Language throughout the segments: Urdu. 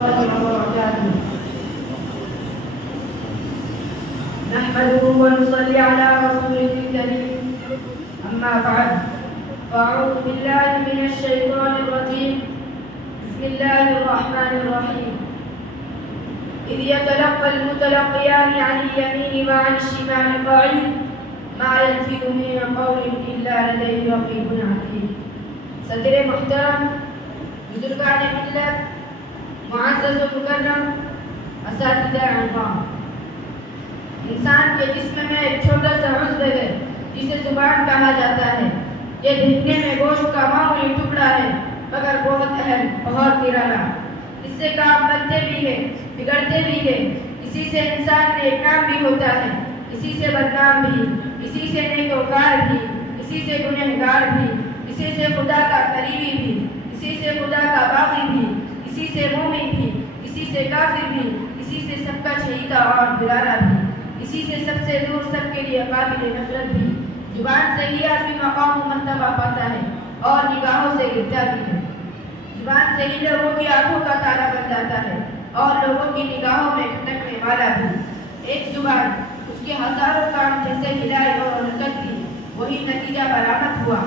وبركاته. نحمده ونصلي على رسوله الكريم. أما بعد، فأعوذ بالله من الشيطان الرجيم. بسم الله الرحمن الرحيم. إذ يتلقى المتلقيان عن اليمين وعن الشمال قعيد ما يلفظ من قول إلا لديه رقيب عتيد. صدر محترم، بزرگان ملت، معزز و مکرم، اساتذہ اعظام، انسان کے جسم میں ایک چھوٹا سا عضو ہے جسے زبان کہا جاتا ہے. یہ دھننے میں گوشت کا معمولی ٹکڑا ہے مگر بہت اہم، بہت نرالا. اس سے کام بنتے بھی ہیں، بگڑتے بھی ہیں. اسی سے انسان نیک کام بھی ہوتا ہے، اسی سے بدنام بھی، اسی سے نیکوکار بھی، اسی سے گنہگار بھی، اسی سے خدا کا قریبی بھی، اسی سے خدا کا باغی بھی، اسی سے مومن بھی، اسی سے کافر بھی، اسی سے سب کا شہیدہ اور دلالا بھی، اسی سے سب سے دور سب کے لیے قابل نفرت بھی. زبان سے ہی آدمی مقام و مرتبہ پاتا ہے اور نگاہوں سے گرتا بھی ہے. زبان سے ہی لوگوں کی آنکھوں کا تارا بن جاتا ہے اور لوگوں کی نگاہوں میں کھٹکنے والا بھی. ایک زبان، اس کے ہزاروں کام جیسے ہلائی اور حرکت کی، وہی نتیجہ برآمد ہوا.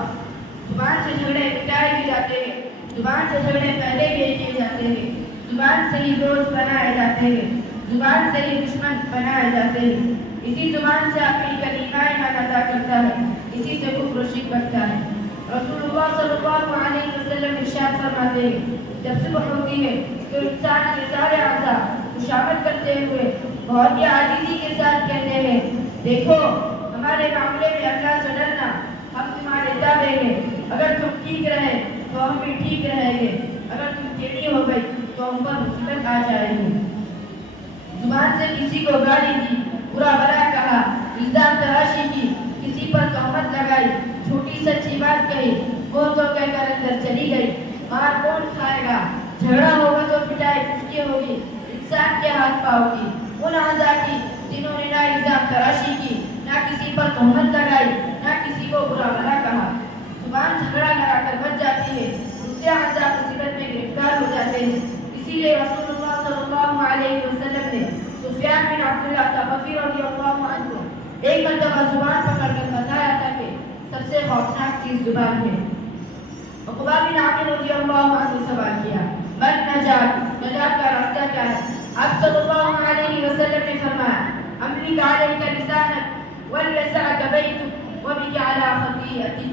زبان سے جھگڑے مٹائے بھی جاتے ہیں، زبان سے جھگڑے پہلے بھی کیے جاتے ہیں. زبان سے ہی دوست بنائے جاتے ہیں، زبان سے ہی دشمن بنائے جاتے ہیں. اسی زبان سے اپنی کلمہ ایمان ادا کرتا ہے، اسی سے کفر و شرک بنتا ہے. رسول اللہ صلی اللہ علیہ وسلم ارشاد فرماتے ہیں، جب صبح ہوتی ہے تو انسان کے سارے اعضاء خوشامد کرتے ہوئے بہت ہی عاجزی کے ساتھ کہتے ہیں، دیکھو ہمارے معاملے میں اللہ سے ڈرنا، ہم تمہارے تابع ہیں. اگر تم ٹھیک رہے تو ہم بھی ٹھیک رہیں گے، اگر تم ٹیڑھی ہو گئی تو ہم پر مصیبت آ جائے گی. زبان سے کسی کو گالی دی، برا بھلا کہا، الزام تراشی کی، کسی پر تہمت لگائی، جھوٹی سچی بات کہی، وہ تو کہہ کر اندر چلی گئی. مار کون کھائے گا؟ جھگڑا ہوگا تو پٹائی کس کی ہوگی؟ انسان کے ہاتھ پاؤں کی. ان اعضاء کی جنہوں نے نہ الزام تراشی کی، نہ کسی پر تہمت لگائی، نہ کسی کو برا بھلا کہا. زبان جھگڑا لگا کر بچ جاتی ہے، دوسرے اعضاء مصیبت میں گرفتار ہو جاتے ہیں. اسی لیے رسول اللہ صلی اللہ علیہ وسلم نے سفیان بن عبداللہ ثقفی رضی اللہ عنہ ایک مرتبہ زبان پکڑ کر بتایا تھا کہ سب سے خوفناک چیز زبان ہے. عقبہ بن عامر رضی اللہ عنہ سوال کیا، من نجات، نجات کا راستہ کیا ہے؟ آپ صلی اللہ علیہ وسلم نے فرمایا، املک علیک لسانک ولیسعک بیتک وبک علی خطیئتک.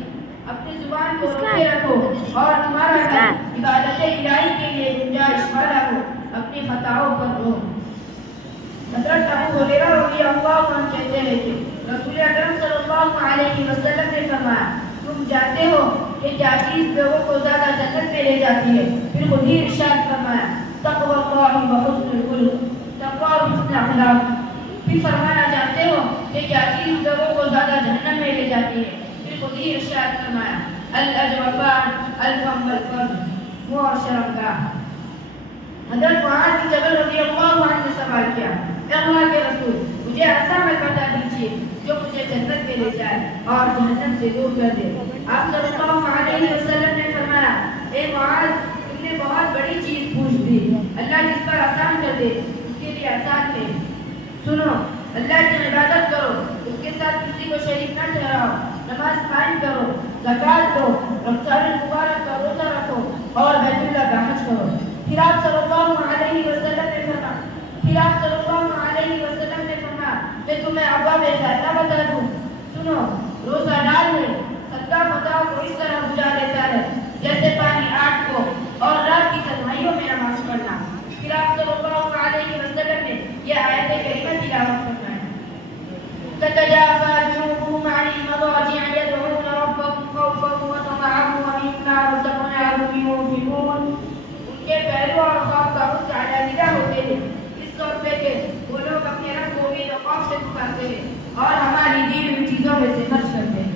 اپنی زبان کو روکے رکھو اور تمہارا گھر عبادت الہی کے لیے گنجائش والا ہو. اپنی خطاؤں پر رو. حضرت ابو ہریرہ رضی اللہ عنہ کہتے ہیں کہ رسول اکرم صلی اللہ علیہ وسلم نے فرمایا، تم جانتے ہو کہ کیا چیز لوگوں کو زیادہ جنت میں لے جاتی ہے؟ پھر خود ہی ارشاد فرمایا، تقوی اللہ و حسن الخلق، تقوی اور حسن اخلاق. پھر فرمایا، جانتے ہو کہ کیا چیز لوگوں کو زیادہ جہنم میں لے جاتی ہے؟ پھر خود ہی ارشاد فرمایا، الاجوفان، الفم والفم، منہ اور شرمگاہ. حضرت معاذ بن جبل رضی اللہ عنہ نے سوال کیا، اللہ کے رسول، مجھے ایسا عمل بتا دیجیے جو مجھے جنت میں لے جائے اور جہنم سے دور کر دے. آپ صلی اللہ علیہ وسلم نے فرمایا، اے معاذ، تم نے بہت بڑی چیز پوچھ دی. اللہ جس پر آسان کر دے اس کے لیے آسان ہے. سنو، اللہ کی عبادت کرو، اس کے ساتھ کسی کو شریک نہ ٹھہراؤ، نماز قائم کرو، زکات دو، رمضان المبارک کا روزہ رکھو اور بیت اللہ کا حج کرو. پھر آپ صلی اللہ علیہ وسلم نے فرمایا، میں تمہیں ابواب جنت بتا دوں. سنو، روزہ ڈال ہے، صدقہ متاع کو اس طرح بجھا دیتا ہے جیسے پانی آگ کو، اور رات کی تنہائیوں میں نماز پڑھنا. پھر آپ صلی اللہ علیہ وسلم نے یہ آیت کریمہ تلاوت فرمائی، تتجافى جنوبهم عن المضاجع يدعون ربهم خوفا وطمعا ومما رزقناهم ينفقون. ان کے پہلو اور خوف کا اس علیحدہ ہوتے ہیں، اس طور پہ کہ وہ لوگ اپنے رب کو امید و خوف سے پکارتے ہیں اور ہماری دی ہوئی چیزوں میں سے خرچ کرتے ہیں.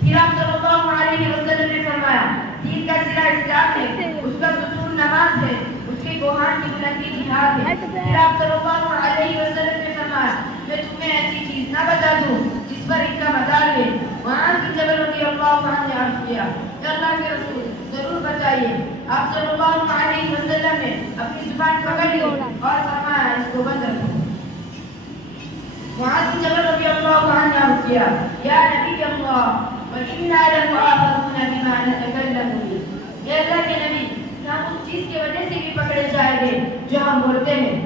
پھر آپ صلی اللہ علیہ وسلم نے فرمایا، دین کا سرا اسلام ہے، اس کا ستون نماز ہے، اس کے کوہان کی بلندی جہاد ہے. پھر آپ صلی اللہ علیہ وسلم نے فرمایا، میں تمہیں ایسی چیز نہ بتا دوں جس پر ان کا مدار ہے. معاذ بن جبل رضی اللہ عنہ نے عرض کیا، اللہ کے رسول ضرور بتائیے. آپ صلی اللہ علیہ وسلم نے اپنی زبان پکڑ لی اور فرمایا اس کو بند رکھو. معاذ بن جبل رضی اللہ عنہ نے عرض کیا یا نبی اللہ وَإِنَّا لَمُؤَاخَذُونَ بِمَا نَتَكَلَّمُ بِهِ. اے اللہ کے نبی ہم اس چیز کی وجہ سے بھی پکڑے جائیں گے جو ہم بولتے ہیں.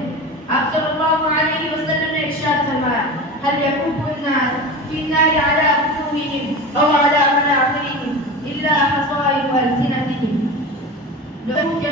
آپ صلی اللہ علیہ وسلم نے ارشاد فرمایا هل يكب الناس في النار على وجوههم أو على مناخرهم إلا حصائد ألسنتهم.